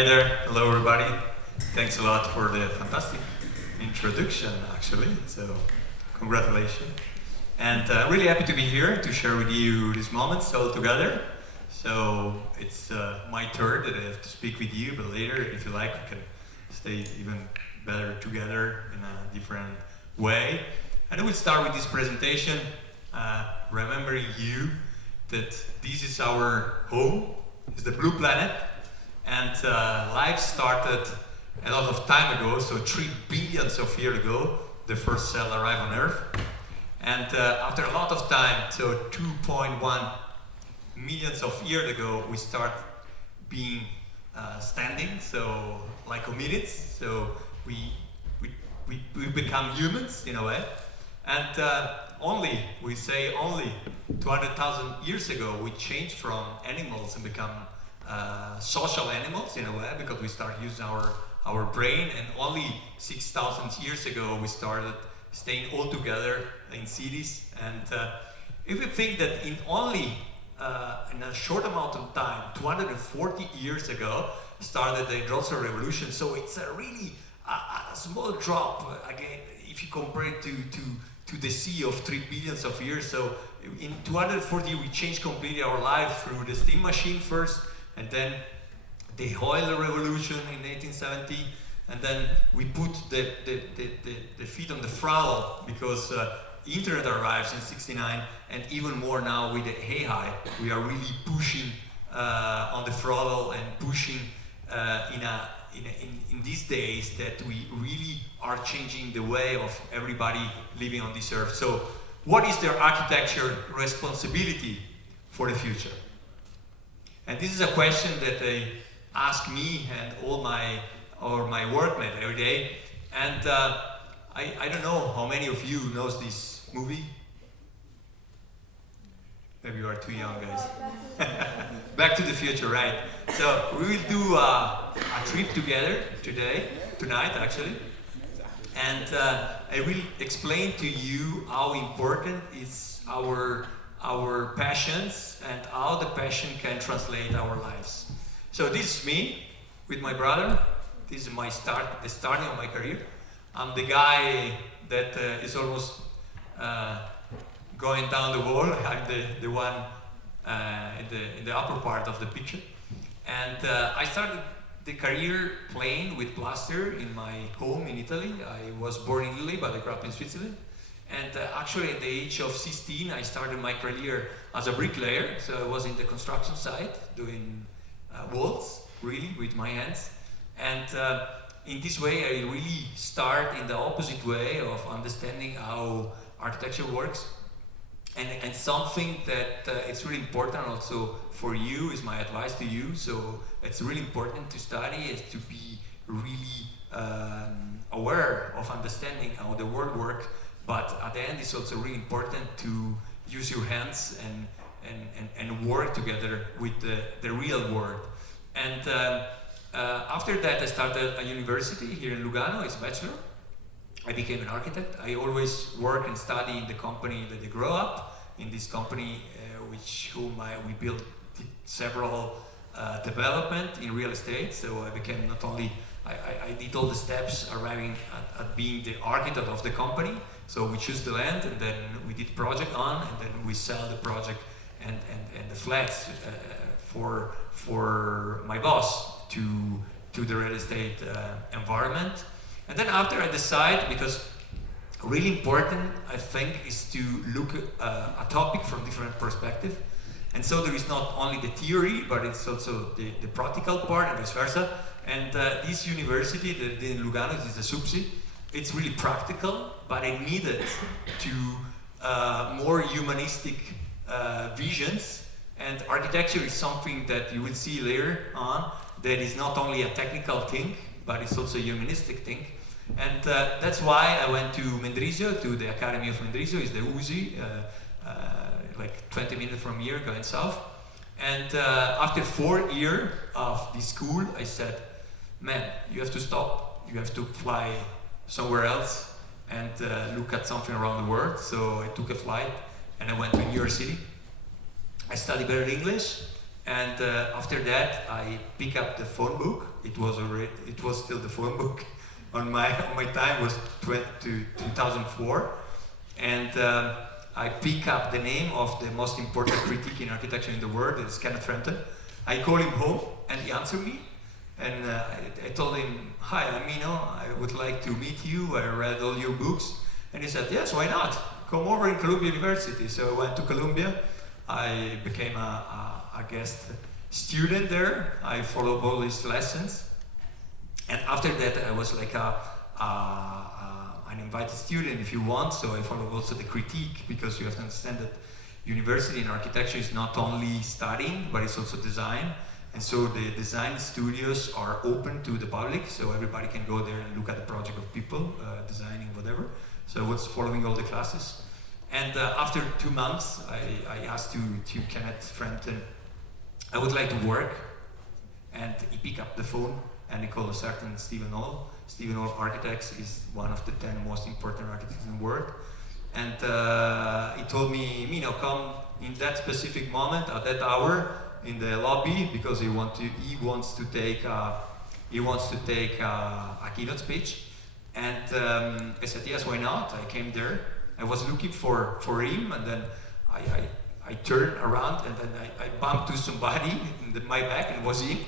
Hi there, hello everybody. Thanks a lot for the fantastic introduction, actually. So, congratulations. And really happy to be here to share with you these moments all together. So, it's my turn that I have to speak with you, but later, if you like, we can stay even better together in a different way. And I will start with this presentation, remembering you that this is our home, it's the blue planet. And life started a lot of time ago, so 3 billion of years ago, the first cell arrived on Earth. And after a lot of time, so 2.1 millions of years ago, we start being standing, so like hominids, so we become humans in a way. And we say only 200,000 years ago, we changed from animals and become social animals in a way, because we start using our brain, and only 6,000 years ago we started staying all together in cities. And if you think that in a short amount of time, 240 years ago, started the Industrial Revolution, so it's a really a small drop again if you compare it to the sea of 3 billion of years. So in 240 we changed completely our life through the steam machine first, and then the oil revolution in 1870, and then we put the feet on the throttle because internet arrives in 69, and even more now with the AI, we are really pushing on the throttle and pushing in these days that we really are changing the way of everybody living on this earth. So what is their architecture responsibility for the future? And this is a question that they ask me and all my workmates every day. And I don't know how many of you knows this movie. Maybe you are too young, guys. Back to the Future, right? So we will do a trip together tonight actually. And I will explain to you how important is our passions and how the passion can translate our lives. So this is me with my brother. This is the starting of my career. I'm the guy that is almost going down the wall. I'm the one in the upper part of the picture. And I started the career playing with plaster in my home in Italy. I was born in Italy, but I grew up in Switzerland. And actually at the age of 16, I started my career as a bricklayer. So I was in the construction site doing walls, really, with my hands. And in this way, I really start in the opposite way of understanding how architecture works. And something that it's really important also for you is my advice to you. So it's really important to study, is to be really aware of understanding how the world works. But at the end, it's also really important to use your hands and work together with the real world. And after that, I started a university here in Lugano. It's a bachelor. I became an architect. I always work and study in the company that I grew up. In this company, we built several development in real estate. So I became not only I did all the steps arriving at being the architect of the company. So we choose the land, and then we did project on, and then we sell the project and the flats for my boss to the real estate environment. And then after I decide, because really important, I think, is to look at a topic from different perspective. And so there is not only the theory, but it's also the practical part and vice versa. And this university that in Lugano is the SUPSI. It's really practical, but I needed to more humanistic visions. And architecture is something that you will see later on, that is not only a technical thing, but it's also a humanistic thing. And that's why I went to Mendrisio, to the Academy of Mendrisio. It's the USI, like 20 minutes from here, going south. And after 4 years of this school, I said, man, you have to stop. You have to fly somewhere else and look at something around the world. So I took a flight and I went to New York City. I studied better English, And after that, I pick up the phone book. It was still the phone book. On my time was 2004, and I pick up the name of the most important critic in architecture in the world. It's Kenneth Frampton. I call him home, and he answered me. And I told him, "Hi, I'm Mino. I would like to meet you. I read all your books." And he said, "Yes, why not? Come over in Columbia University." So I went to Columbia. I became a guest student there. I followed all his lessons. And after that, I was like an invited student, if you want. So I followed also the critique, because you have to understand that university in architecture is not only studying, but it's also design. And so the design studios are open to the public, so everybody can go there and look at the project of people, designing, whatever. So I was following all the classes. And after 2 months, I asked to Kenneth Frampton, I would like to work. And he picked up the phone and he called a certain Stephen Hall. Stephen Hall Architects is one of the 10 most important architects in the world. And he told me, Mino, come in that specific moment, at that hour, in the lobby, because he wants to take a keynote speech. And I said, yes, why not? I came there. I was looking for him, and then I turned around, and then I bumped to somebody in my back, and it was him,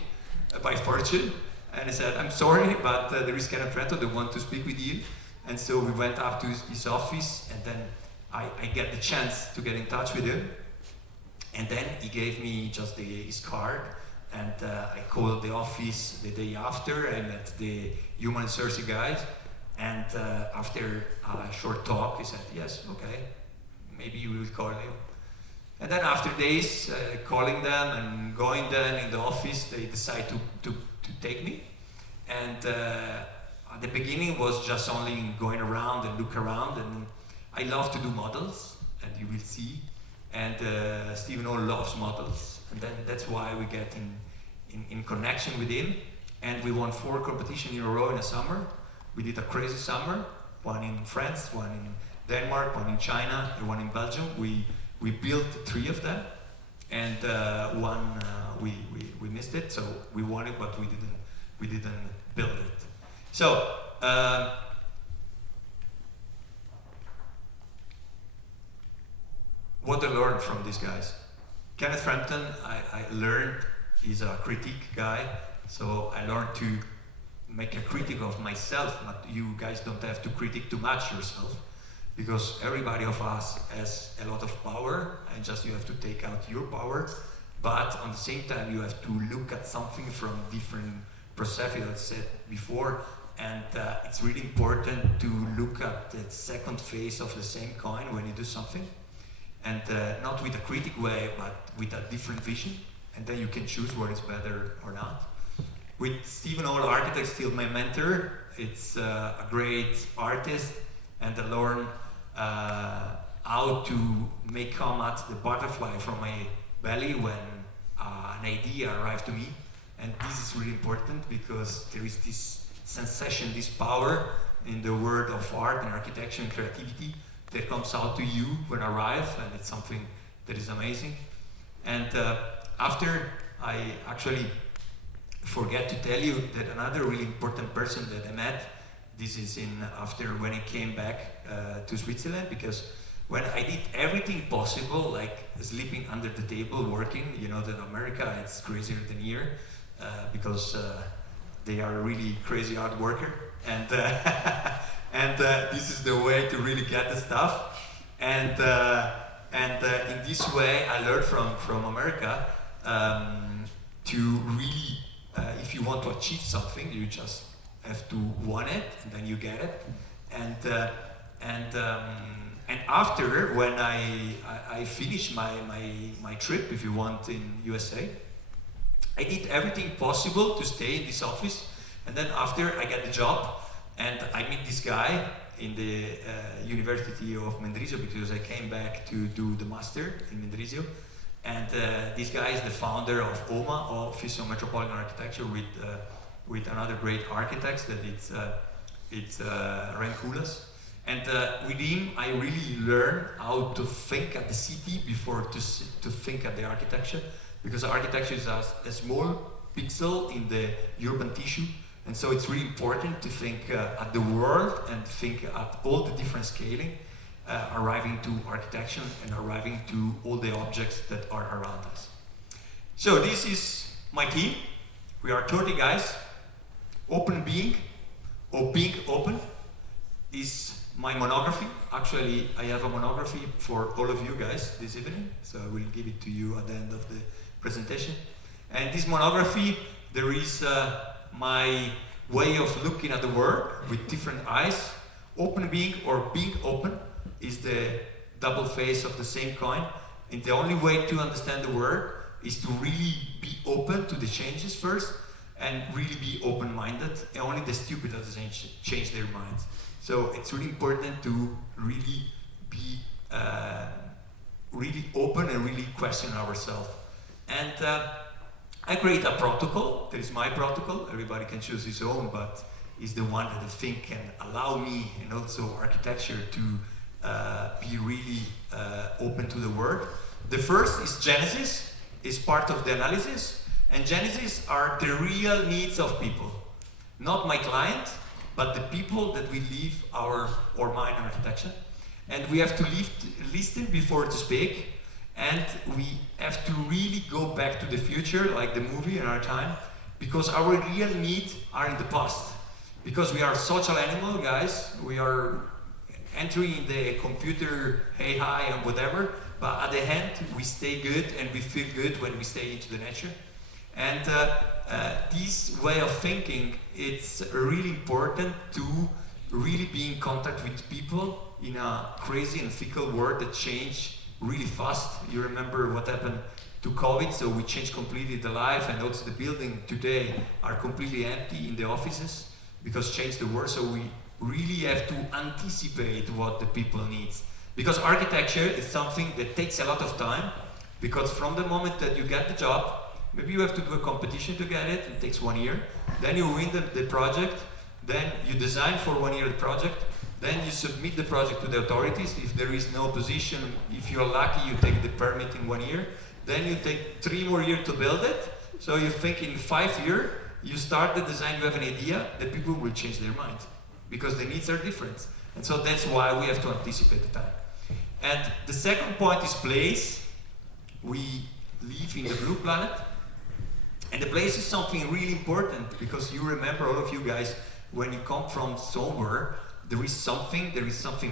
by fortune. And I said, I'm sorry, but there is Kenneth Frampton that want to speak with you. And so we went up to his office, and then I get the chance to get in touch with him. And then he gave me just his card, and I called the office the day after. I met the human resources guys, and after a short talk, he said, yes, okay, maybe we will call you. And then after days, calling them and going then in the office, they decide to take me. And at the beginning was just only going around and look around, and I love to do models, and you will see. And Stephen Hall loves models, and then that's why we get in connection with him. And we won 4 competitions in a row in a summer. We did a crazy summer, one in France, one in Denmark, one in China, and one in Belgium. We built 3 of them, and one we missed it, so we won it, but we didn't build it. So. What I learned from these guys. Kenneth Frampton, I learned, he's a critique guy, so I learned to make a critique of myself, but you guys don't have to critique too much yourself, because everybody of us has a lot of power, and just you have to take out your power, but on the same time you have to look at something from different perspectives, as I said before, and it's really important to look at the second face of the same coin when you do something. And not with a critic way, but with a different vision, and then you can choose what is better or not. With Stephen Hall Architects, still my mentor, it's a great artist, and I learned how to make come out the butterfly from my belly when an idea arrived to me. And this is really important, because there is this sensation, this power in the world of art and architecture and creativity that comes out to you when I arrive, and it's something that is amazing. And after, I actually forget to tell you that another really important person that I met, this is after when I came back to Switzerland, because when I did everything possible, like sleeping under the table, working, you know that America, it's crazier than here, because they are really crazy hard worker, and and this is the way to really get the stuff. And in this way, I learned from America to really, if you want to achieve something, you just have to want it, and then you get it. And after, when I finished my trip, if you want, in USA, I did everything possible to stay in this office. And then after, I get the job. And I meet this guy in the University of Mendrisio, because I came back to do the master in Mendrisio. And this guy is the founder of OMA, Office of Metropolitan Architecture, with another great architect, that it's Rankulas. And with him, I really learned how to think at the city before to think at the architecture. because architecture is a small pixel in the urban tissue, and so it's really important to think at the world and think at all the different scaling, arriving to architecture and arriving to all the objects that are around us. So this is my team. We are 30 guys. Open being, or being open, is my monography. Actually, I have a monography for all of you guys this evening, so I will give it to you at the end of the presentation. And this monography, there is my way of looking at the world with different eyes. Open being, or being open, is the double face of the same coin. And the only way to understand the world is to really be open to the changes first, and really be open-minded. And only the stupid doesn't change their minds. So it's really important to really be really open and really question ourselves. And I create a protocol. That is my protocol. Everybody can choose his own, but it's the one that I think can allow me, and also architecture, to be really open to the world. The first is Genesis, is part of the analysis. And Genesis are the real needs of people. Not my client, but the people that we live our or mine architecture. And we have to listen before to speak. And we have to really go back to the future, like the movie in our time, because our real needs are in the past. Because we are social animal, guys. We are entering the computer, hey, hi, and whatever. But at the end, we stay good and we feel good when we stay into the nature. And this way of thinking, it's really important to really be in contact with people in a crazy and fickle world that change really fast. You remember what happened to COVID, so we changed completely the life, and also the building today are completely empty in the offices because changed the world. So we really have to anticipate what the people needs. Because architecture is something that takes a lot of time, because from the moment that you get the job, maybe you have to do a competition to get it takes 1 year. Then you win the project, then you design for 1 year the project, then you submit the project to the authorities. If there is no opposition, if you're lucky, you take the permit in 1 year. Then you take 3 more years to build it. So you think in 5 years, you start the design, you have an idea, the people will change their mind because the needs are different. And so that's why we have to anticipate the time. And the second point is place. We live in the blue planet. And the place is something really important, because you remember, all of you guys, when you come from somewhere, there is something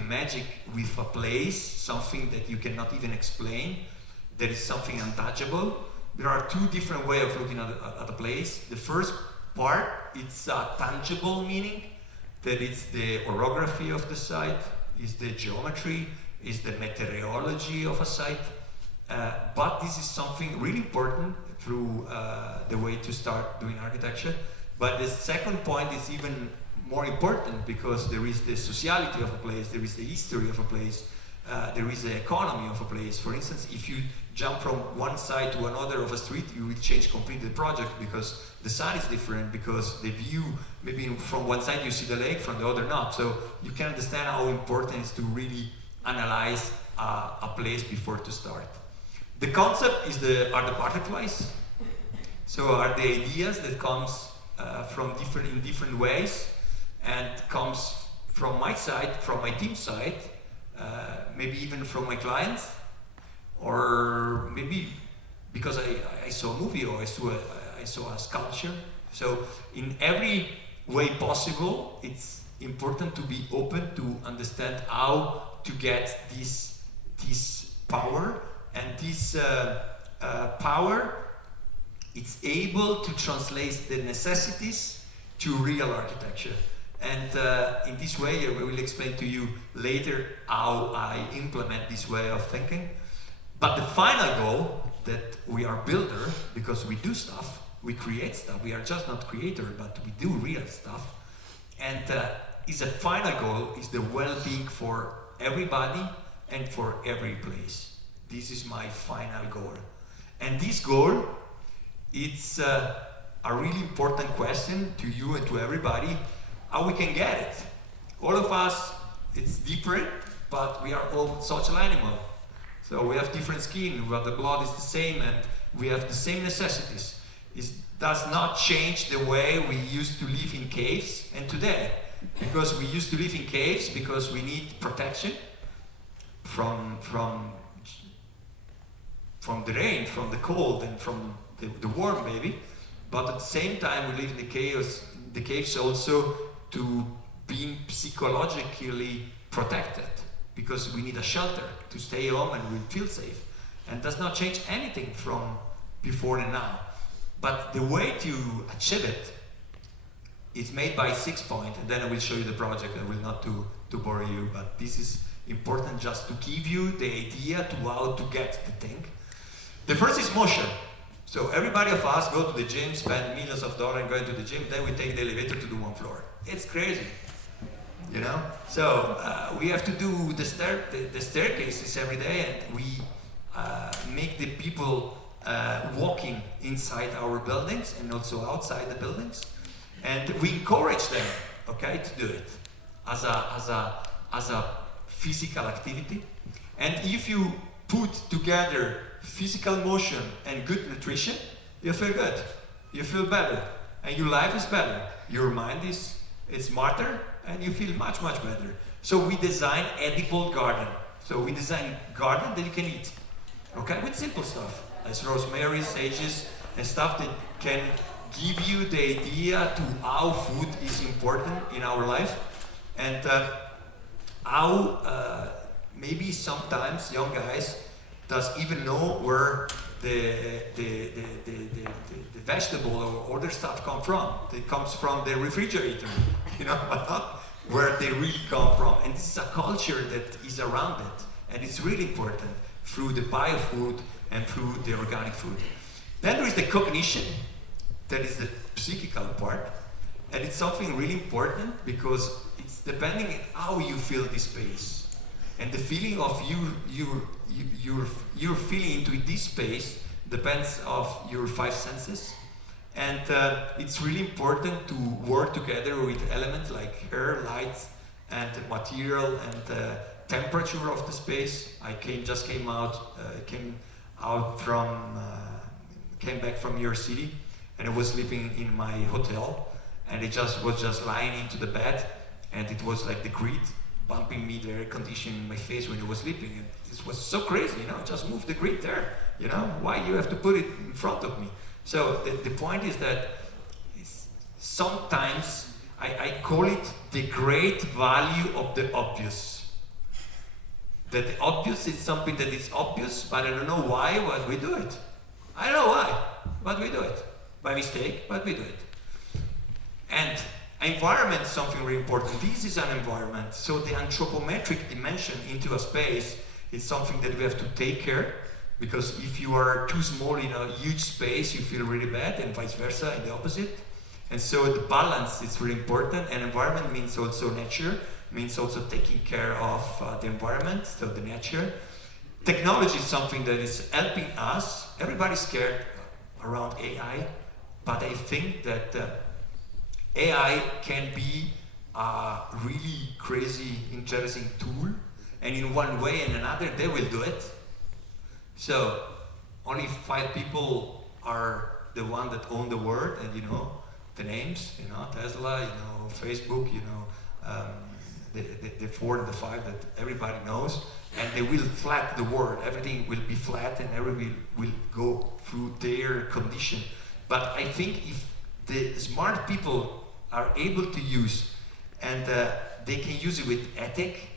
magic with a place, something that you cannot even explain. There is something untouchable. There are two different ways of looking at a place. The first part, it's a tangible meaning, that it's the orography of the site, is the geometry, is the meteorology of a site. But this is something really important through the way to start doing architecture. But the second point is even more important, because there is the sociality of a place, there is the history of a place, there is the economy of a place. For instance, if you jump from one side to another of a street, you will change completely the project, because the sun is different, because the view, maybe from one side you see the lake, from the other not. So you can understand how important it is to really analyze a place before to start. The concept is are the butterflies. So are the ideas that comes in different ways, and comes from my side, from my team side, maybe even from my clients, or maybe because I saw a movie, or I saw a sculpture. So in every way possible, it's important to be open to understand how to get this power. And this power, it's able to translate the necessities to real architecture. And in this way, I will explain to you later how I implement this way of thinking. But the final goal, that we are builder, because we do stuff, we create stuff, we are just not creator, but we do real stuff. And is a final goal, is the well-being for everybody and for every place. This is my final goal. And this goal, it's a really important question to you and to everybody, how we can get it. All of us, it's different, but we are all social animals. So we have different skin, but the blood is the same, and we have the same necessities. It does not change the way we used to live in caves and today. Because we used to live in caves because we need protection from the rain, from the cold, and from the warm, maybe. But at the same time, we live in the caves also to being psychologically protected, because we need a shelter to stay home and we feel safe. And does not change anything from before and now. But the way to achieve it is made by 6 points, and then I will show you the project. I will not to bore you, but this is important just to give you the idea to how to get the thing. The first is motion. So everybody of us go to the gym, spend millions of dollars going to the gym, then we take the elevator to the 1 floor. It's crazy, you know? So we have to do the staircases every day, and we make the people walking inside our buildings and also outside the buildings. And we encourage them, okay, to do it as a physical activity. And if you put together physical motion and good nutrition, you feel good, you feel better, and your life is better. Your mind is smarter, and you feel much, much better. So we design edible garden. So we design garden that you can eat, okay, with simple stuff, as rosemary, sages, and stuff that can give you the idea to how food is important in our life, and how maybe sometimes young guys does even know where the vegetable or other stuff come from. It comes from the refrigerator, you know, but not where they really come from. And this is a culture that is around it, and it's really important through the biofood and through the organic food. Then there is the cognition. That is the psychical part, and it's something really important because it's depending on how you feel this space, and the feeling of you're feeling into this space depends of your 5 senses, and it's really important to work together with elements like air, light, and material, and temperature of the space. I came back from New York City. And I was sleeping in my hotel, and it was just lying into the bed, and it was like the grid bumping me, the air conditioning in my face when I was sleeping. And this was so crazy, you know, just move the grid there, you know, why you have to put it in front of me? So the point is that sometimes I call it the great value of the obvious. That the obvious is something that is obvious, but I don't know why, but we do it. I don't know why, but we do it. By mistake, but we do it. And environment is something really important. This is an environment. So the anthropometric dimension into a space is something that we have to take care, because if you are too small in a huge space, you feel really bad, and vice versa, in the opposite. And so the balance is really important, and environment means also nature, means also taking care of the environment, so the nature. Technology is something that is helping us. Everybody's scared around AI. But I think that AI can be a really crazy, interesting tool, and in one way and another, they will do it. So only 5 people are the one that own the world, and you know the names, you know, Tesla, you know, Facebook, you know, the 4 and the 5 that everybody knows, and they will flat the world. Everything will be flat, and everybody will go through their condition. But I think if the smart people are able to use, and they can use it with ethic,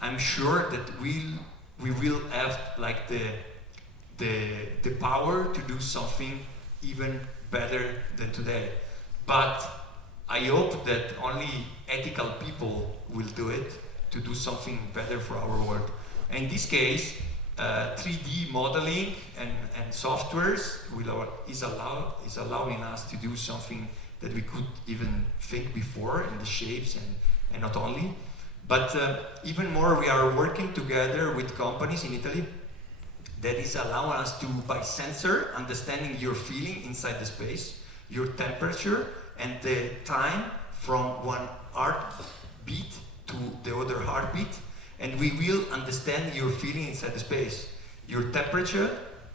I'm sure that we will have like the power to do something even better than today. But I hope that only ethical people will do it to do something better for our world. In this case, 3D modeling and softwares is allowing us to do something that we could even think before in the shapes and not only. But even more, we are working together with companies in Italy that is allowing us to, by sensor, understanding your feeling inside the space, your temperature, and the time from one heartbeat to the other heartbeat. And we will understand your feeling inside the space, your temperature,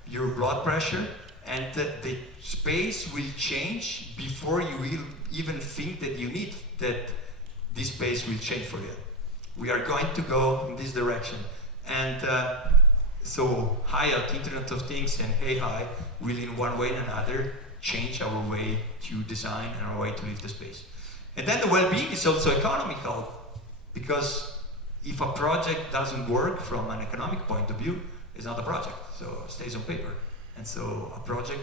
your blood pressure, and the space will change before you will even think that you need that this space will change for you. We are going to go in this direction. And so HIOT, Internet of Things, and AI will in one way or another change our way to design and our way to live the space. And then the well-being is also economical, because if a project doesn't work from an economic point of view, it's not a project, so it stays on paper. And so a project,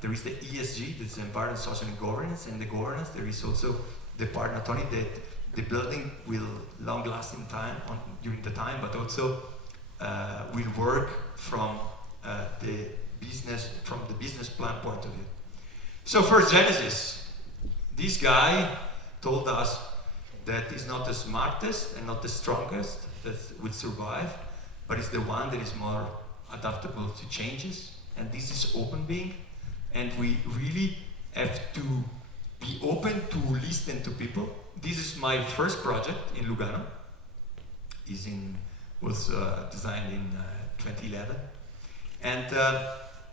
there is the ESG, that's Environment, Social and Governance, and the governance, there is also the part not only that the building will long last in time, during the time, but also will work from the business plan point of view. So first Genesis, this guy told us that he's not the smartest and not the strongest that will survive, but it's the one that is more adaptable to changes, and this is open being, and we really have to be open to listen to people. This is my first project in Lugano. Was designed in 2011, and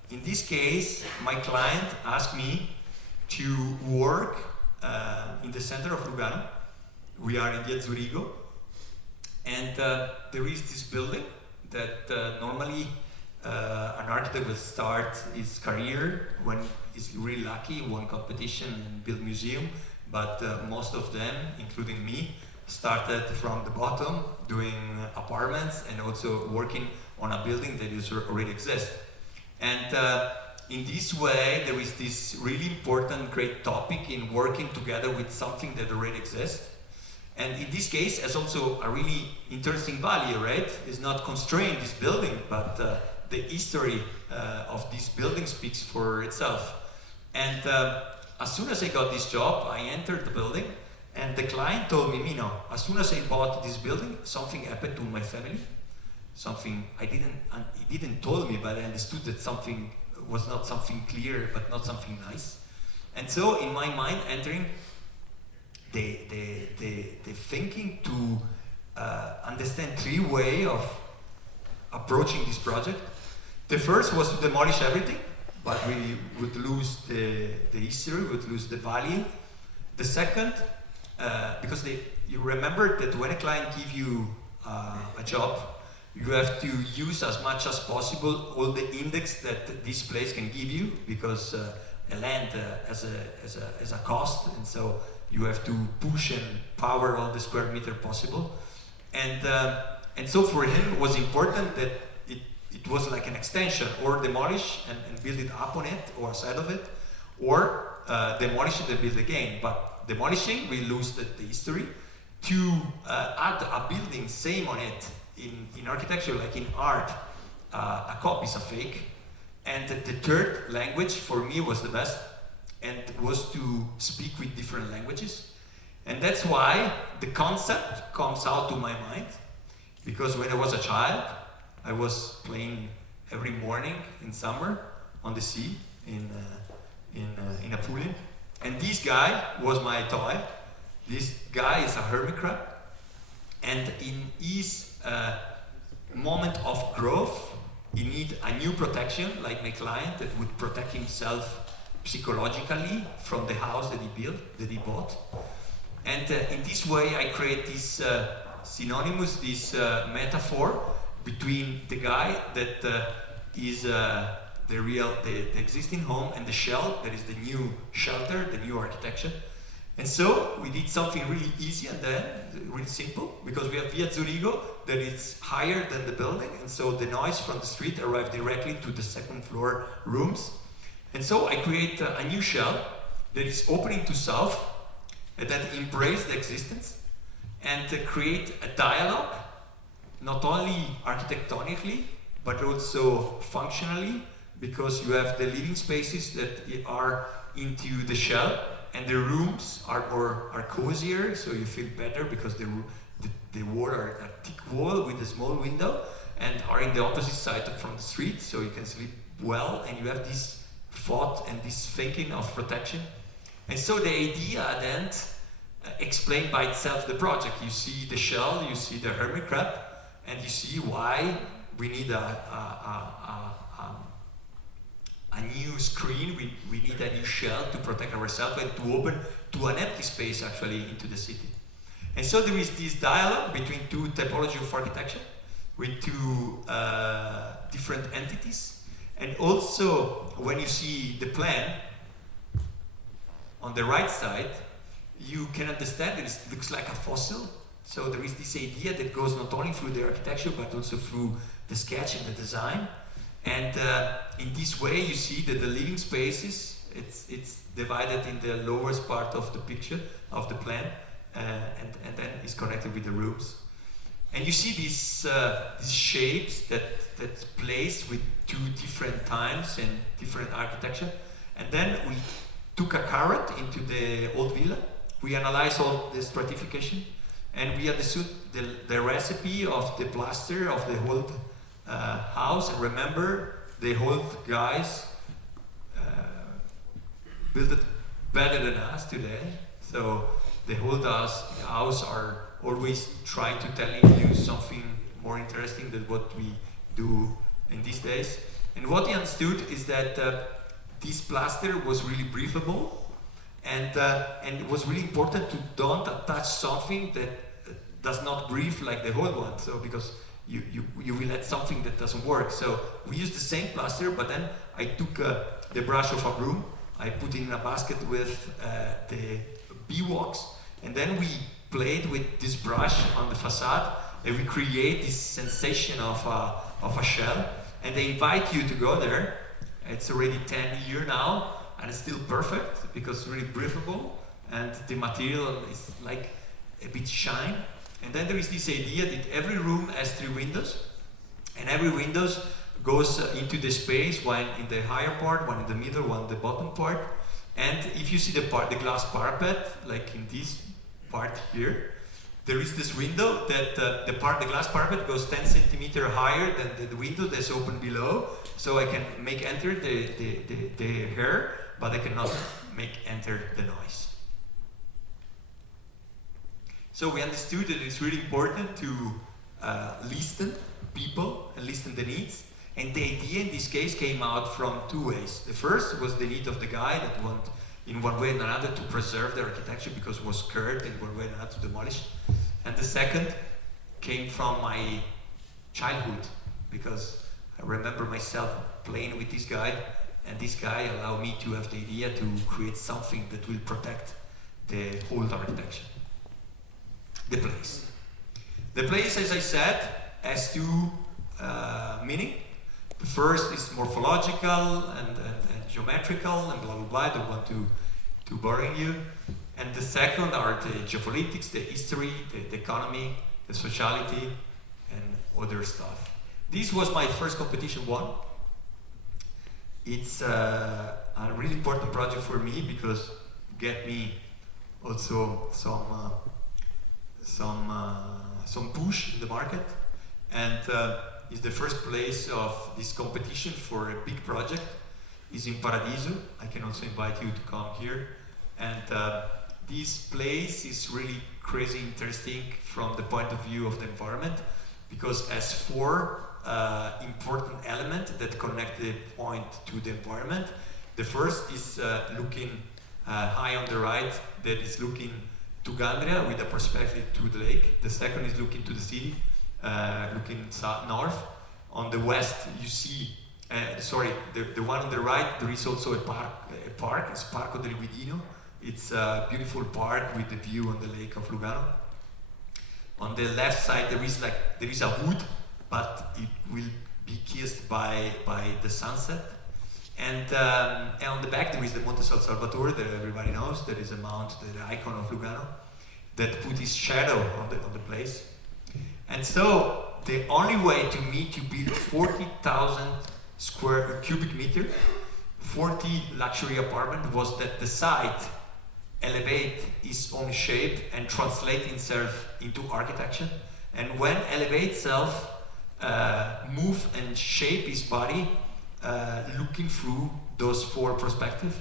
in this case, my client asked me to work in the center of Lugano. We are in Via Zurigo, and there is this building that normally an architect will start his career when he's really lucky, won competition and build museum, but most of them, including me, started from the bottom, doing apartments and also working on a building that already exists. And in this way, there is this really important, great topic in working together with something that already exists. And in this case, has also a really interesting value, right? It's not constrained, this building, but the history of this building speaks for itself. And as soon as I got this job, I entered the building, and the client told me, Mino, as soon as I bought this building, something happened to my family. Something he didn't tell me, but I understood that something was not something clear, but not something nice. And so in my mind, entering the thinking to understand three ways of approaching this project. The first was to demolish everything, but we would lose the history, would lose the value. The second, because you remember that when a client gives you a job, you have to use as much as possible all the index that this place can give you, because a land has a cost, and so you have to push and power all the square meter possible. And so for him it was important that it was like an extension, or demolish and build it up on it or side of it, or demolish it and build again. But demolishing, we lose the history. To add a building same on it, in architecture, like in art, a copy is a fake. And the third language for me was the best, and was to speak with different languages. And that's why the concept comes out to my mind, because when I was a child, I was playing every morning in summer on the sea in Apulia, and this guy was my toy. This guy is a hermit crab, and in his moment of growth, he needs a new protection, like my client, that would protect himself psychologically from the house that he built, that he bought. And in this way, I create this synonymous, this metaphor between the guy that is the existing home, and the shell that is the new shelter, the new architecture. And so we did something really easy and then really simple, because we have Via Zurigo that is higher than the building, and so the noise from the street arrives directly to the second floor rooms. And so I create a new shell that is opening to south, and that embrace the existence, and create a dialogue, not only architectonically, but also functionally, because you have the living spaces that are into the shell, and the rooms are cozier, so you feel better, because the wall are a thick wall with a small window, and are in the opposite side from the street, so you can sleep well, and you have this thought and this thinking of protection. And so the idea then explained by itself the project. You see the shell, you see the hermit crab, and you see why we need a new screen, we need a new shell to protect ourselves and to open to an empty space actually into the city. And so there is this dialogue between two typology of architecture with two different entities. And also when you see the plan on the right side, you can understand that it looks like a fossil. So there is this idea that goes not only through the architecture but also through the sketch and the design. And in this way you see that the living spaces, it's divided in the lowest part of the picture, of the plan, and then is connected with the rooms. And you see these shapes that placed with two different times and different architecture. And then we took a carrot into the old villa. We analyzed all the stratification, and we understood the recipe of the plaster of the old house. And remember, the old guys built it better than us today. So the old house are always trying to tell you something more interesting than what we do in these days. And what he understood is that this plaster was really breathable, and it was really important to don't attach something that does not breathe like the old one. So because you will add something that doesn't work. So we used the same plaster, but then I took the brush of a broom, I put it in a basket with the bee wax, and then we played with this brush on the facade, and we create this sensation of a shell. And they invite you to go there. It's already 10 years now, and it's still perfect because it's really breathable, and the material is like a bit shine. And then there is this idea that every room has 3 windows, and every window goes into the space, one in the higher part, one in the middle, one in the bottom part. And if you see the glass parapet, like in this part here, there is this window that the glass parapet goes 10 centimeters higher than the window that's open below. So I can make enter the air, but I cannot make enter the noise. So we understood that it's really important to listen people and listen the needs. And the idea in this case came out from 2 ways. The first was the need of the guy that wanted, in one way and another, to preserve the architecture because it was scared in one way and another to demolish. And the second came from my childhood, because I remember myself playing with this guy, and this guy allowed me to have the idea to create something that will protect the old architecture. The place. The place, as I said, has 2 meanings. The first is morphological and geometrical and blah blah blah. I don't want to bore you. And the second are the geopolitics, the history, the economy, the sociality, and other stuff. This was my first competition one. It's a really important project for me because it get me also some push in the market, and it's the first place of this competition for a big project. Is in Paradiso. I can also invite you to come here. And this place is really crazy interesting from the point of view of the environment, because it has 4 important elements that connect the point to the environment. The first is looking high on the right, that is looking to Gandria with a perspective to the lake. The second is looking to the city, looking north. On the west, you see, the one on the right, there is also a park, it's Parco del Guidino. It's a beautiful park with the view on the lake of Lugano. On the left side, there is a wood, but it will be kissed by the sunset. And on the back there is the Monte San Salvatore that everybody knows. That is a mount, the icon of Lugano, that put its shadow on the place. And so the only way to build 40,000 cubic meter, 40 luxury apartment, was that the site elevate its own shape and translate itself into architecture. And when elevate itself, move and shape its body, looking through those 4 perspectives.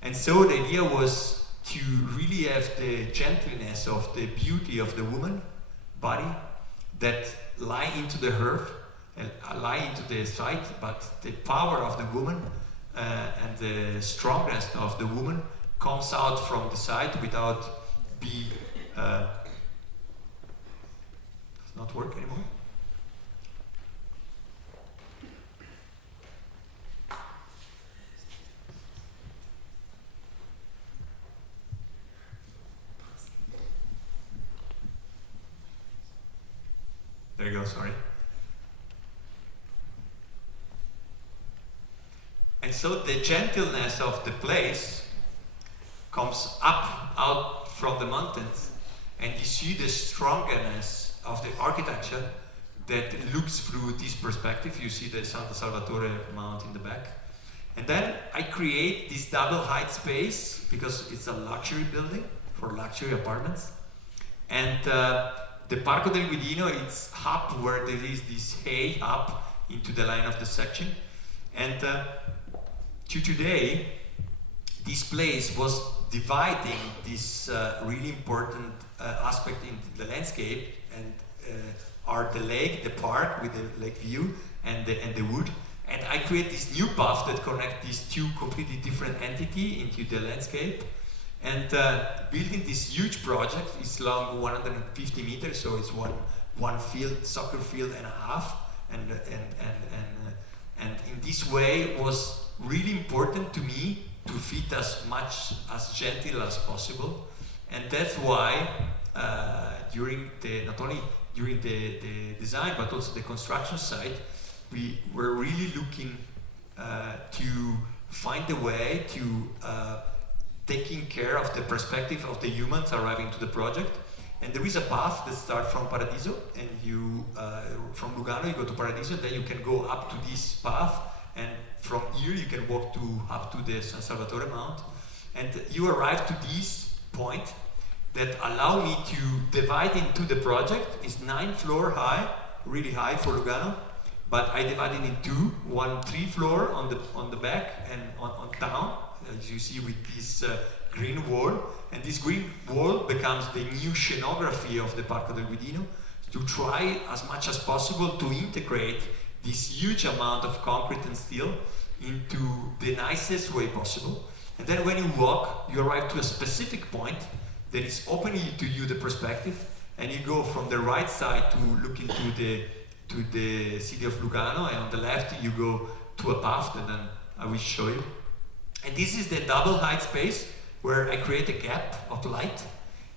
And so the idea was to really have the gentleness of the beauty of the woman body that lie into the earth and lie into the site, but the power of the woman and the strongness of the woman comes out from the side without being does not work anymore. There you go, sorry. And so the gentleness of the place comes up out from the mountains, and you see the strongness of the architecture that looks through this perspective. You see the Santa Salvatore Mount in the back. And then I create this double height space because it's a luxury building for luxury apartments. And the Parco del Guidino, it's up where there is this hay up into the line of the section. And to today, this place was dividing this really important aspect in the landscape, and are the lake, the park with the lake view, and the wood. And I create this new path that connect these two completely different entities into the landscape. And building this huge project is long 150 meters, so it's one field, soccer field and a half. And in this way, it was really important to me to fit as much as gentle as possible. And that's why not only during the design but also the construction site, we were really looking to find a way to taking care of the perspective of the humans arriving to the project. And there is a path that starts from Paradiso, and you from Lugano you go to Paradiso, then you can go up to this path, and from here you can walk up to the San Salvatore Mount, and you arrive to this point that allow me to divide into the project. It's 9 floors high, really high for Lugano, but I divided in two, 3 floor on the back and on down, as you see with this green wall. And this green wall becomes the new scenography of the Parco del Guidino, to try as much as possible to integrate this huge amount of concrete and steel into the nicest way possible. And then when you walk, you arrive to a specific point that is opening to you the perspective, and you go from the right side to look into the city of Lugano, and on the left you go to a path that then I will show you. And this is the double height space where I create a gap of light,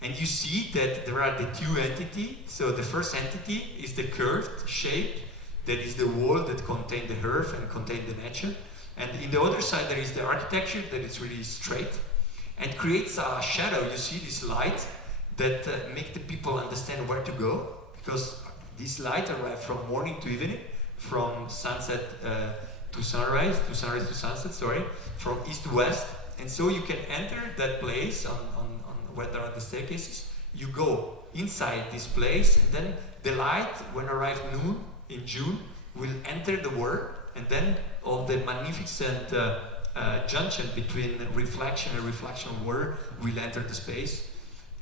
and you see that there are the two entities. So the first entity is the curved shape, that is the wall that contains the earth and contains the nature, and in the other side there is the architecture that is really straight and creates a shadow. You see this light that make the people understand where to go, because this light arrives from morning to evening, from sunset to sunrise to sunset, sorry, from east to west. And so you can enter that place on where there are the staircases. You go inside this place, and then the light, when arrive noon in June, will enter the world, and then all the magnificent junction between reflection and reflection world will enter the space.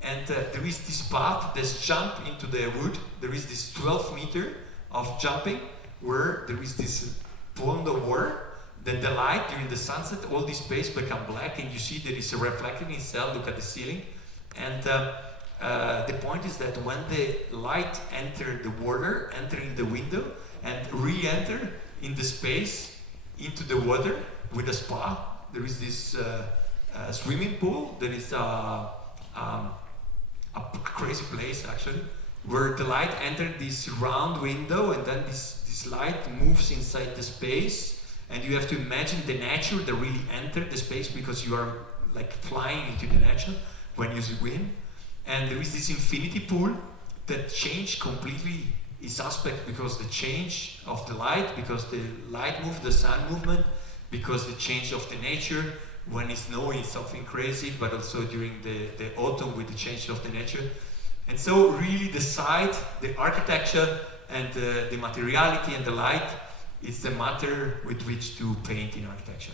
And there is this path that's jump into the wood. There is this 12 meter of jumping, where there is this pond of water. Then the light during the sunset, all this space become black, and you see there is a reflecting itself. Look at the ceiling. And the point is that when the light enter the water, entering the window, and re-enter in the space into the water with a spa, there is this swimming pool. There is a crazy place actually, where the light entered this round window, and then this light moves inside the space, and you have to imagine the nature that really entered the space, because you are like flying into the nature when you swim. And there is this infinity pool that changed completely its aspect, because the change of the light, because the light move, the sun movement, because the change of the nature. When it's snowing, it's something crazy, but also during the autumn with the change of the nature. And so really the site, the architecture, and the materiality and the light is the matter with which to paint in architecture.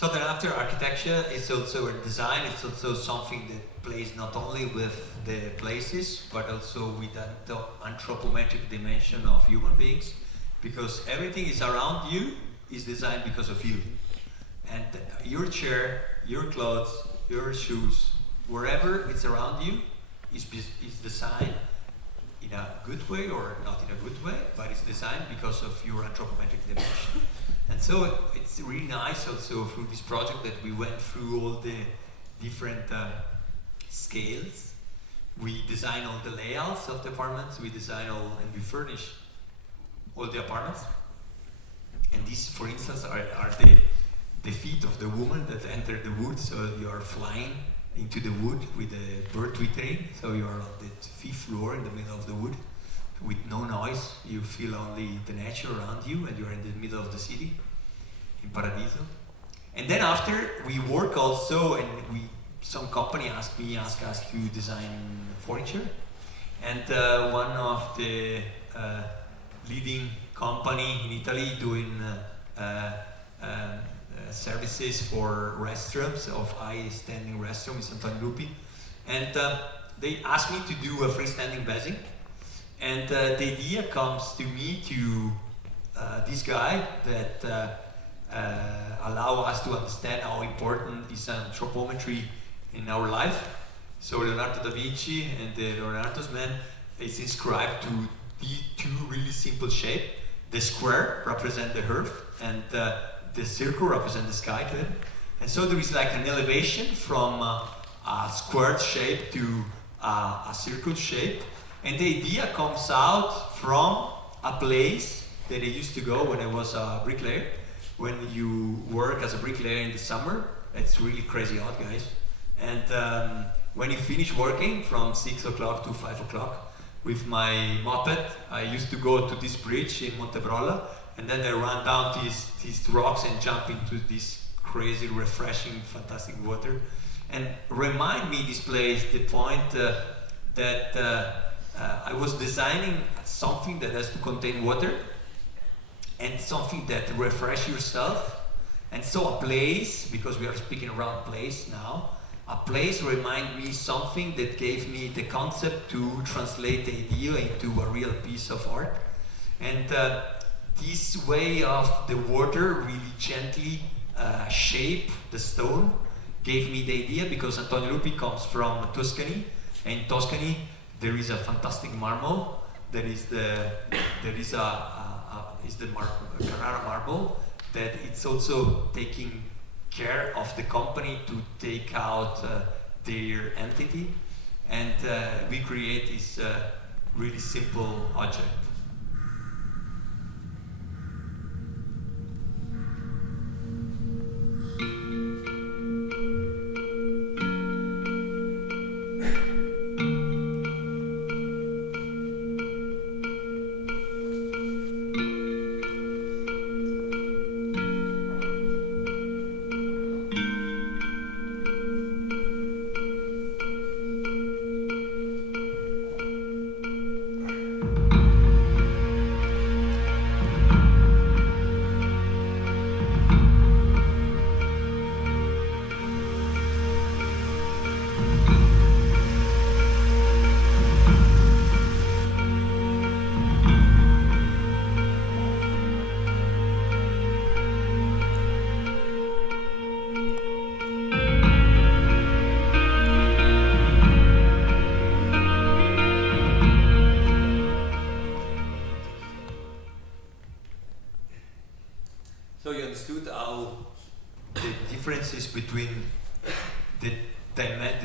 So then after architecture, it's also a design, it's also something that plays not only with the places, but also with the anthropometric dimension of human beings, because everything is around you is designed because of you. And your chair, your clothes, your shoes, wherever it's around you is designed in a good way or not in a good way, but it's designed because of your anthropometric dimension. And so it's really nice also through this project that we went through all the different scales. We design all the layouts of the apartments, we design all and we furnish all the apartments. And these, for instance, are the feet of the woman that enter the wood, so you are flying into the wood with a bird twittering, so you are on the 5th floor in the middle of the wood with no noise. You feel only the nature around you, and you are in the middle of the city in Paradiso. And then after we work also, and some company asked us to design furniture, and one of the leading company in Italy doing services for restrooms, of high standing restrooms, Antonio Lupi, and they asked me to do a freestanding basin, and the idea comes to me to this guy that allow us to understand how important is anthropometry in our life. So Leonardo da Vinci and the Leonardo's man is inscribed to the two really simple shapes. The square represent the earth, and the circle represent the sky to him. And so there is like an elevation from a squared shape to a circle shape. And the idea comes out from a place that I used to go when I was a bricklayer. When you work as a bricklayer in the summer, it's really crazy hot, guys. And when you finish working from 6 o'clock to 5 o'clock with my moped, I used to go to this bridge in Montebrolla, and then I run down these rocks and jump into this crazy, refreshing, fantastic water. And remind me this place, the point that I was designing something that has to contain water and something that refresh yourself. And so a place, because we are speaking around place now, a place remind me something that gave me the concept to translate the idea into a real piece of art. And this way of the water really gently shape the stone gave me the idea, because Antonio Lupi comes from Tuscany, and in Tuscany there is a fantastic marble. Is the Carrara marble, that it's also taking care of the company to take out their entity, and we create this really simple object. So you understood how the differences between the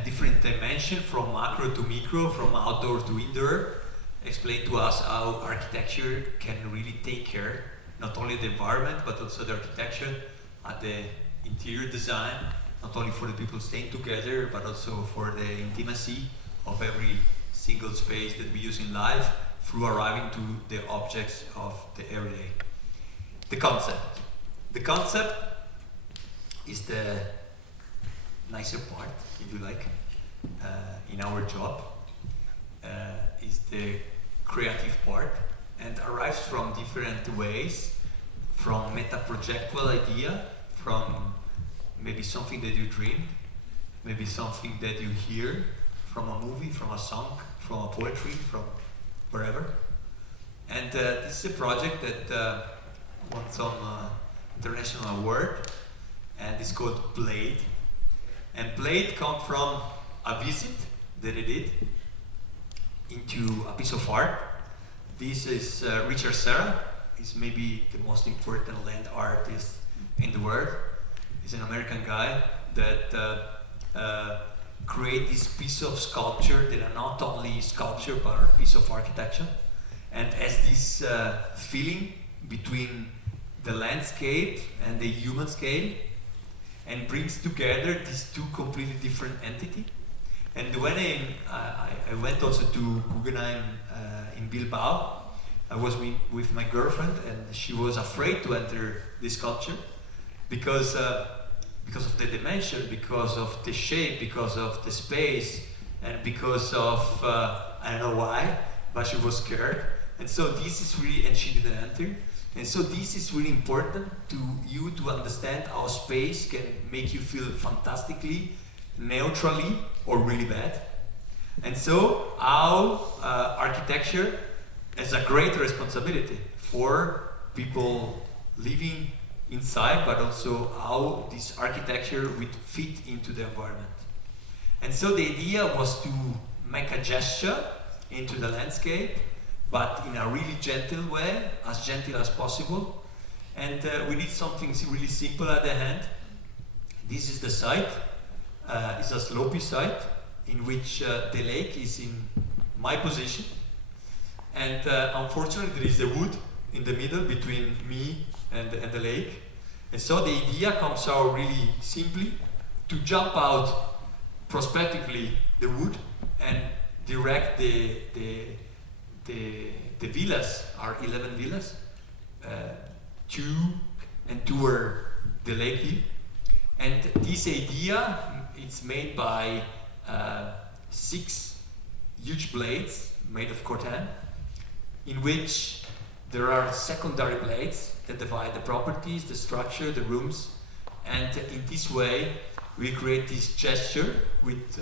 different dimension from macro to micro, from outdoor to indoor, explain to us how architecture can really take care, not only the environment, but also the architecture and the interior design, not only for the people staying together, but also for the intimacy of every single space that we use in life, through arriving to the objects of the everyday. The concept. The concept is the nicer part, if you like, in our job, is the creative part, and arrives from different ways, from meta-projectual idea, from maybe something that you dreamed, maybe something that you hear from a movie, from a song, from a poetry, from wherever. And this is a project that won some international award, and it's called Blade. And Blade comes from a visit that I did into a piece of art. This is Richard Serra. He's maybe the most important land artist in the world. He's an American guy that create this piece of sculpture that are not only sculpture but are a piece of architecture, and has this feeling between the landscape and the human scale, and brings together these two completely different entities. And when I went also to Guggenheim in Bilbao, I was with my girlfriend, and she was afraid to enter this sculpture because of the dimension, because of the shape, because of the space, and because of, I don't know why, but she was scared. And so this is really, and she didn't enter. And so this is really important to you to understand how space can make you feel fantastically, neutrally, or really bad. And so how architecture has a great responsibility for people living inside, but also how this architecture would fit into the environment. And so the idea was to make a gesture into the landscape, but in a really gentle way, as gentle as possible. And we did something really simple at the end. This is the site. It's a slopey site in which the lake is in my position. And unfortunately, there is a wood in the middle between me and the lake. And so the idea comes out really simply to jump out prospectively the wood and direct the villas, are 11 villas, toward the lake view. And this idea, it's made by 6 huge blades made of corten, in which there are secondary blades that divide the properties, the structure, the rooms, and in this way we create this gesture with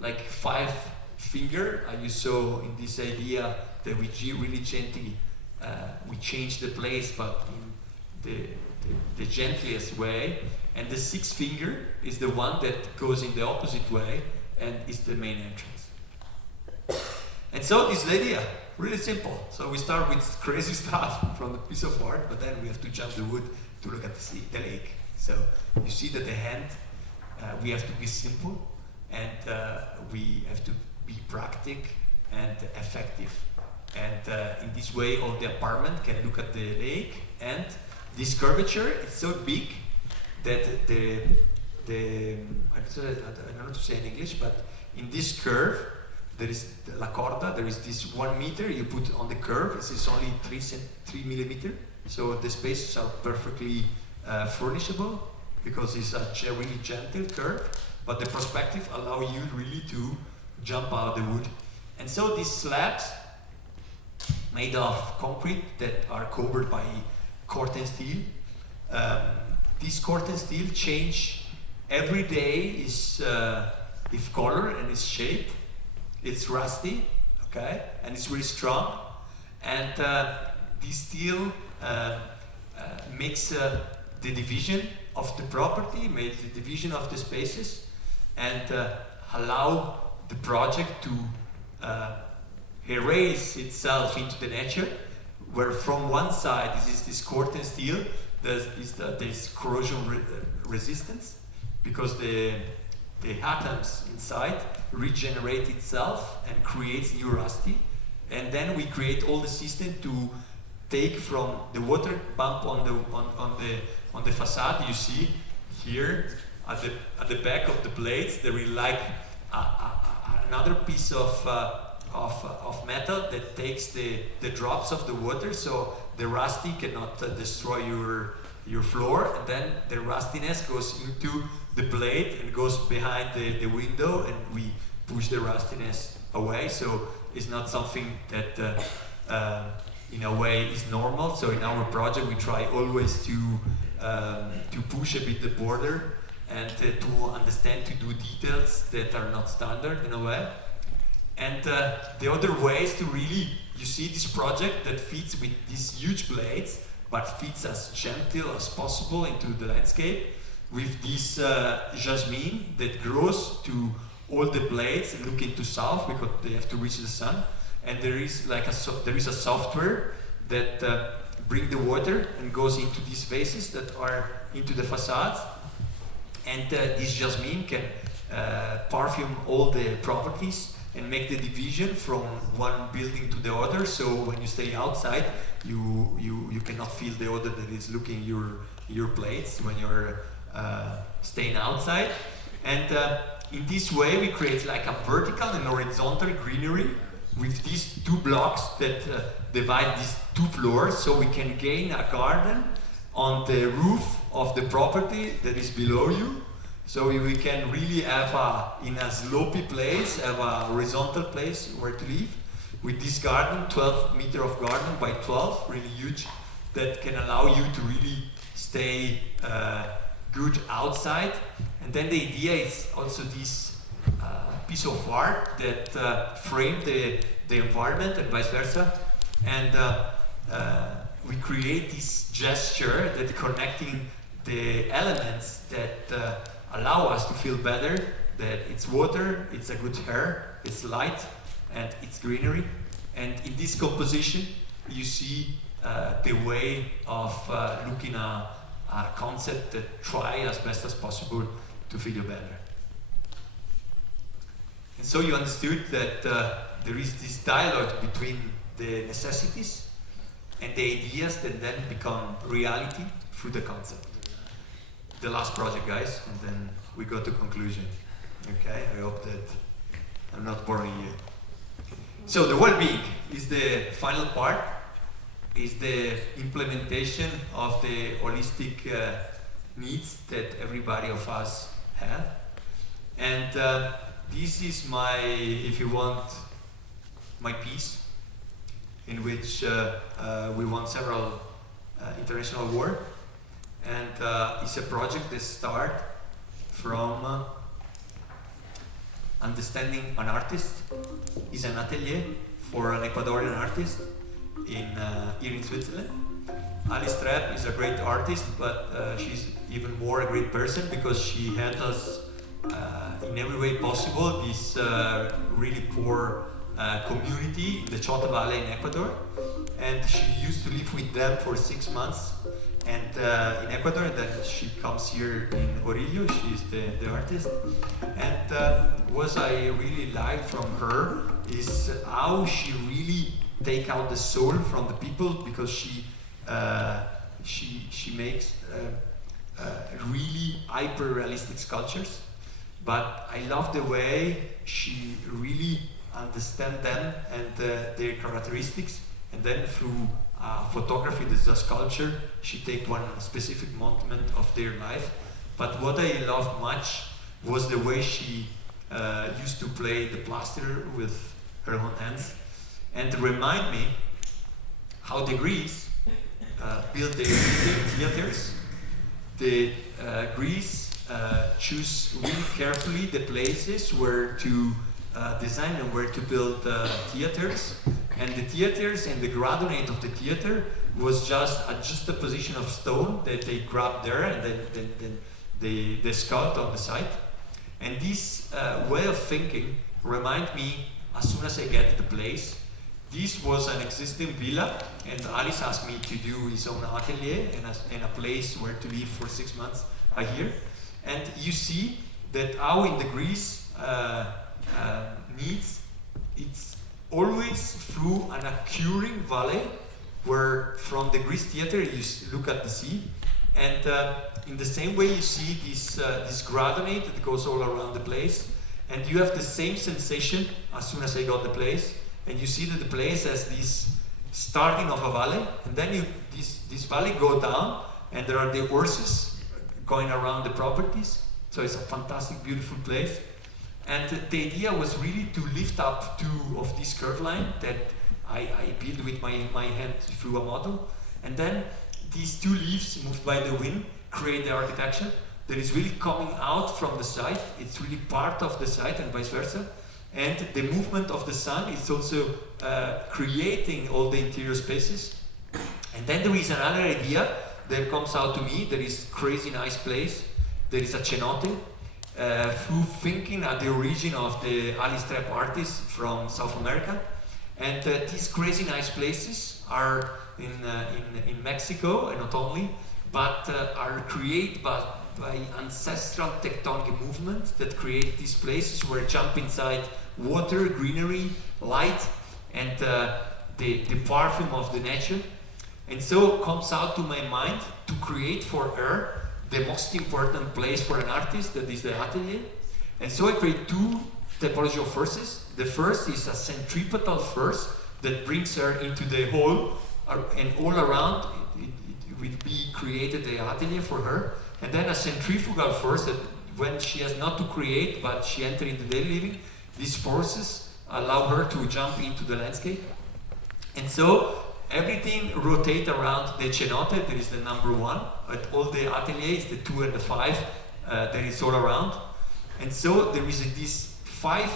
like 5 fingers. You saw in this idea that we really gently we change the place, but in the gentlest way. And the 6th finger is the one that goes in the opposite way and is the main entrance. And so this idea, really simple. So we start with crazy stuff from the piece of art, but then we have to jump the wood to look at the lake. So you see that the hand, we have to be simple, and we have to be practical and effective. And in this way, all the apartment can look at the lake, and this curvature is so big that I don't know how to say in English, but in this curve, there is la corda, there is this 1 meter you put on the curve. This is only 3 millimeters, so the spaces are perfectly furnishable because it's a really gentle curve, but the perspective allow you really to jump out the wood. And so these slabs made of concrete that are covered by corten steel. This corten steel change every day its color and its shape. It's rusty, okay, and it's really strong. And this steel makes the division of the property, makes the division of the spaces, and allow the project to erase itself into the nature, where from one side this corten steel, there's corrosion resistance, because the atoms inside regenerate itself and creates new rusty, and then we create all the system to take from the water bump on the facade. You see here at the back of the blades there is like another piece of metal that takes the drops of the water, so the rusty cannot destroy your floor, and then the rustiness goes into the blade and goes behind the window, and we push the rustiness away. So it's not something that in a way is normal. So in our project we try always to push a bit the border and to understand to do details that are not standard in a way. And the other way is to really, you see this project that fits with these huge blades, but fits as gentle as possible into the landscape, with this jasmine that grows to all the blades looking to south because they have to reach the sun. And there is like a software that bring the water and goes into these vases that are into the facades. And this jasmine can perfume all the properties and make the division from one building to the other. So when you stay outside, you cannot feel the odor that is looking your plates when you're staying outside. And in this way, we create like a vertical and horizontal greenery with these two blocks that divide these two floors, so we can gain a garden on the roof of the property that is below you. So we can really have in a slopey place, have a horizontal place where to live. With this garden, 12 meter of garden by 12, really huge, that can allow you to really stay good outside. And then the idea is also this piece of art that frame the environment and vice versa. And we create this gesture that connecting the elements that allow us to feel better, that it's water, it's a good air, it's light, and it's greenery. And in this composition, you see the way of looking at a concept that try as best as possible to feel you better. And so you understood that there is this dialogue between the necessities and the ideas that then become reality through the concept. The last project, guys, and then we go to conclusion. Okay, I hope that I'm not boring you. So the well-being is the final part, is the implementation of the holistic needs that everybody of us have. And this is my, if you want, my piece, in which we won several international awards. And it's a project that starts from understanding an artist. It's an atelier for an Ecuadorian artist here in Switzerland. Alice Trapp is a great artist, but she's even more a great person because she handles in every way possible this really poor community in the Chota Valley in Ecuador. And she used to live with them for 6 months and in Ecuador, and then she comes here in Orillo. She's the artist. And what I really like from her is how she really take out the soul from the people, because she makes really hyper-realistic sculptures. But I love the way she really understands them and their characteristics, and then through photography, this is a sculpture, she takes one specific moment of their life. But what I loved much was the way she used to play the plaster with her own hands, and remind me how the Greeks built their theaters. The Greeks choose really carefully the places where to design and where to build theaters. And the theaters and the gradonate of the theater was just a juxtaposition of stone that they grabbed there and then they sculpt on the site. And this way of thinking remind me, as soon as I get to the place, this was an existing villa, and Alice asked me to do his own atelier and a place where to live for 6 months a year. And you see that how in the Greece needs, it's always through an occurring valley, where from the Greece theater you look at the sea, and in the same way you see this gradonate that goes all around the place, and you have the same sensation as soon as I got the place, and you see that the place has this starting of a valley, and then this valley go down, and there are the horses going around the properties. So it's a fantastic, beautiful place. And the idea was really to lift up two of this curve line that I built with my hand through a model. And then these two leaves moved by the wind create the architecture. that is really coming out from the site. It's really part of the site and vice versa. And the movement of the sun is also creating all the interior spaces. And then there is another idea that comes out to me. There is crazy nice place. There is a cenote, who thinking at the origin of the Alice Trap artists from South America. And these crazy nice places are in Mexico, and not only, but are created by ancestral tectonic movements that create these places where jump inside water, greenery, light, and the perfume of the nature. And so comes out to my mind to create for her the most important place for an artist, that is the atelier. And so I create two typology of forces. The first is a centripetal force that brings her into the hall, and all around it will be created the atelier for her. And then a centrifugal force that when she has not to create, but she enters into daily living, these forces allow her to jump into the landscape. And so everything rotates around the cenote, that is the number one. At all the ateliers, the 2 and the 5, that is all around. And so there is this 5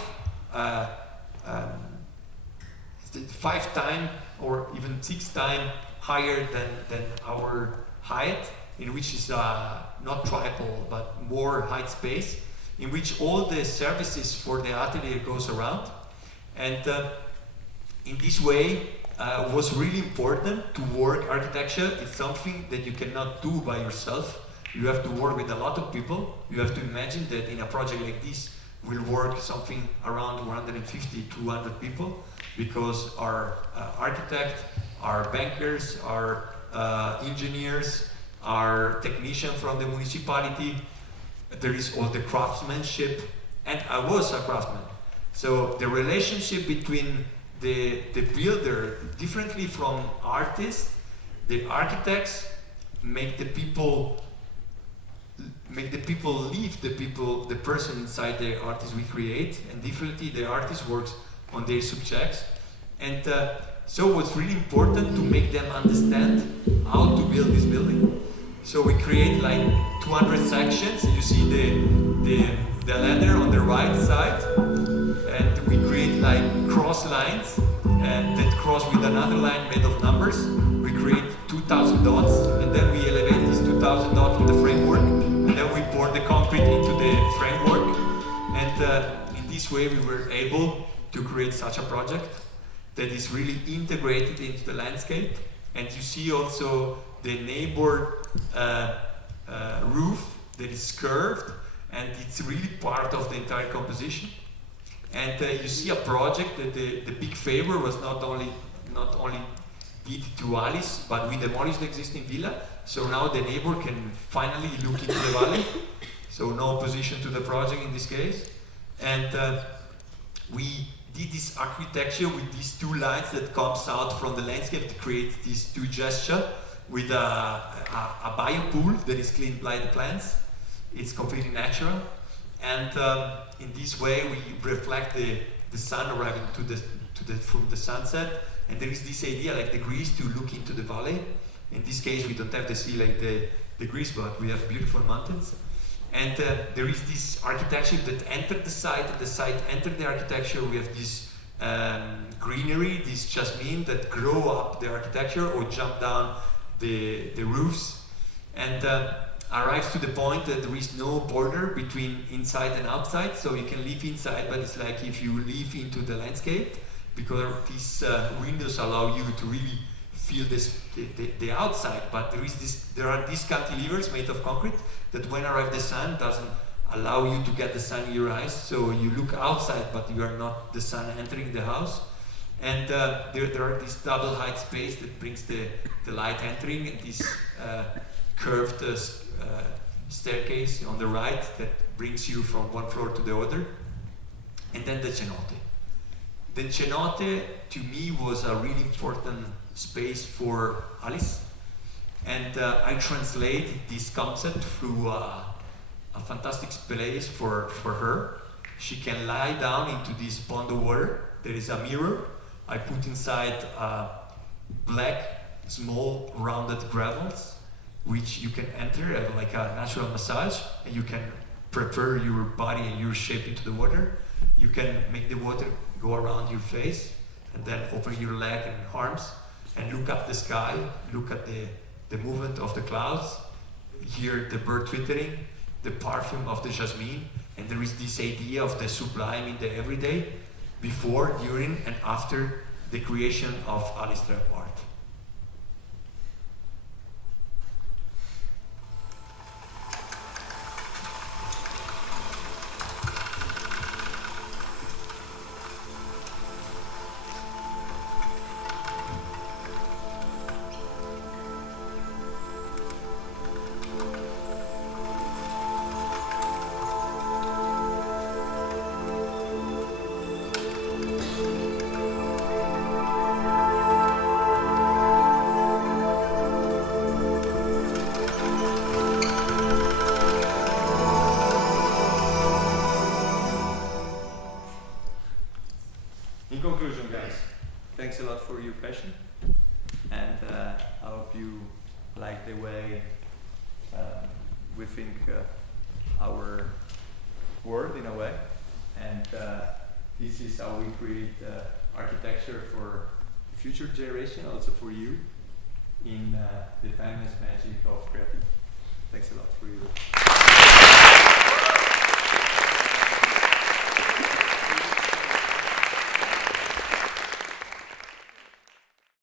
time or even 6 times higher than our height, in which is not tripod, but more height space, in which all the services for the atelier goes around. And in this way, was really important to work architecture. It's something that you cannot do by yourself. You have to work with a lot of people. You have to imagine that in a project like this will work something around 150, 200 people, because our architect, our bankers, our engineers, our technician from the municipality, there is all the craftsmanship, and I was a craftsman. So the relationship between the builder, differently from artists, the architects make the people leave the person inside the artist we create, and differently the artist works on their subjects. And so it was really important to make them understand how to build this building. So we create like 200 sections. You see the ladder on the right side, and we create like cross lines, and that cross with another line made of numbers. We create 2,000 dots, and then we elevate these 2,000 dots on the framework, and then we pour the concrete into the framework. And in this way we were able to create such a project that is really integrated into the landscape. And you see also the neighbor roof that is curved, and it's really part of the entire composition. And you see a project that the big favor was not only did to Alice, but we demolished the existing villa. So now the neighbor can finally look into the valley. So no opposition to the project in this case. And we did this architecture with these 2 lines that comes out from the landscape to create these 2 gestures with a biopool that is cleaned by the plants. It's completely natural. And in this way we reflect the sun arriving from the sunset. And there is this idea like the Greece to look into the valley. In this case we don't have the sea like the Greece, but we have beautiful mountains. And there is this architecture that entered the site, and the site entered the architecture. We have this greenery, this jasmine that grow up the architecture or jump down the roofs, and arrives to the point that there is no border between inside and outside. So you can live inside, but it's like if you live into the landscape, because these windows allow you to really feel the outside. But there are these cantilevers made of concrete that when arrives the sun doesn't allow you to get the sun in your eyes, so you look outside but you are not the sun entering the house. And there are this double height space that brings the light entering, and this curved staircase on the right that brings you from one floor to the other. And then the cenote. The cenote to me was a really important space for Alice, and I translated this concept through a fantastic place for her. She can lie down into this pond of water. There is a mirror. I put inside black, small, rounded gravels which you can enter like a natural massage, and you can prepare your body and your shape into the water. You can make the water go around your face, and then open your leg and arms, and look up the sky, look at the movement of the clouds, hear the bird twittering, the perfume of the jasmine, and there is this idea of the sublime in the everyday, before, during, and after the creation of abstract art. In conclusion, guys, thanks a lot for your passion, and I hope you like the way we think our world in a way, and this is how we create architecture for the future generation, also for you, in the timeless magic of creativity. Thanks a lot for your